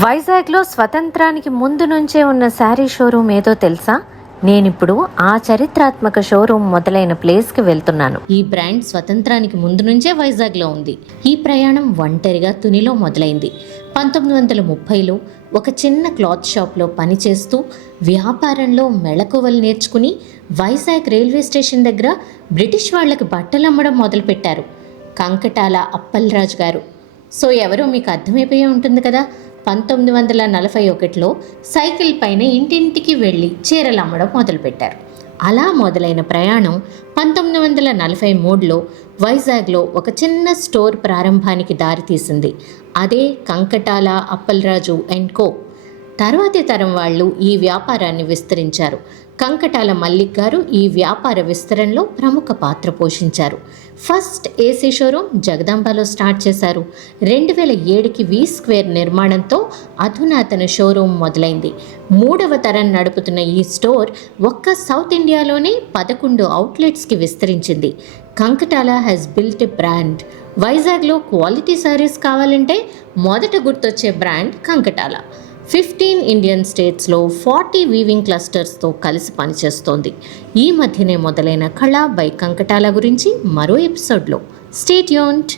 వైజాగ్లో స్వతంత్రానికి ముందు నుంచే ఉన్న శారీ షోరూమ్ ఏదో తెలుసా? నేనిప్పుడు ఆ చరిత్రాత్మక షోరూమ్ మొదలైన ప్లేస్కి వెళ్తున్నాను. ఈ బ్రాండ్ స్వతంత్రానికి ముందు నుంచే వైజాగ్లో ఉంది. ఈ ప్రయాణం ఒంటరిగా తునిలో మొదలైంది. 1930లో ఒక చిన్న క్లాత్ షాప్లో పనిచేస్తూ వ్యాపారంలో మెళకువలు నేర్చుకుని వైజాగ్ రైల్వే స్టేషన్ దగ్గర బ్రిటిష్ వాళ్ళకి బట్టలు అమ్మడం మొదలుపెట్టారు కంకటాల అప్పలరాజు గారు. సో ఎవరో మీకు అర్థమైపోయి ఉంటుంది కదా. 1941లో సైకిల్ పైన ఇంటింటికి వెళ్ళి చీరలు అమ్మడం మొదలుపెట్టారు. అలా మొదలైన ప్రయాణం 1943లో వైజాగ్లో ఒక చిన్న స్టోర్ ప్రారంభానికి దారితీసింది. అదే కంకటాల అప్పలరాజు అండ్ కో. తర్వాతి తరం వాళ్ళు ఈ వ్యాపారాన్ని విస్తరించారు. కంకటాల మల్లిక్ గారు ఈ వ్యాపార విస్తరణలో ప్రముఖ పాత్ర పోషించారు. ఫస్ట్ ఏసీ షోరూమ్ జగదాంబలో స్టార్ట్ చేశారు. 2007కి వి స్క్వేర్ నిర్మాణంతో అధునాతన షోరూమ్ మొదలైంది. 3వ తరం నడుపుతున్న ఈ స్టోర్ ఒక్క సౌత్ ఇండియాలోనే 11 అవుట్లెట్స్కి విస్తరించింది. Kankatala has built a brand. వైజాగ్లో క్వాలిటీ శారీస్ కావాలంటే మొదట గుర్తొచ్చే బ్రాండ్ కంకటాల. 15 ఇండియన్ స్టేట్స్లో 40 వీవింగ్ క్లస్టర్స్తో కలిసి పనిచేస్తోంది. ఈ మధ్యనే మొదలైన కళ బై కంకటాల గురించి మరో ఎపిసోడ్లో. Stay tuned.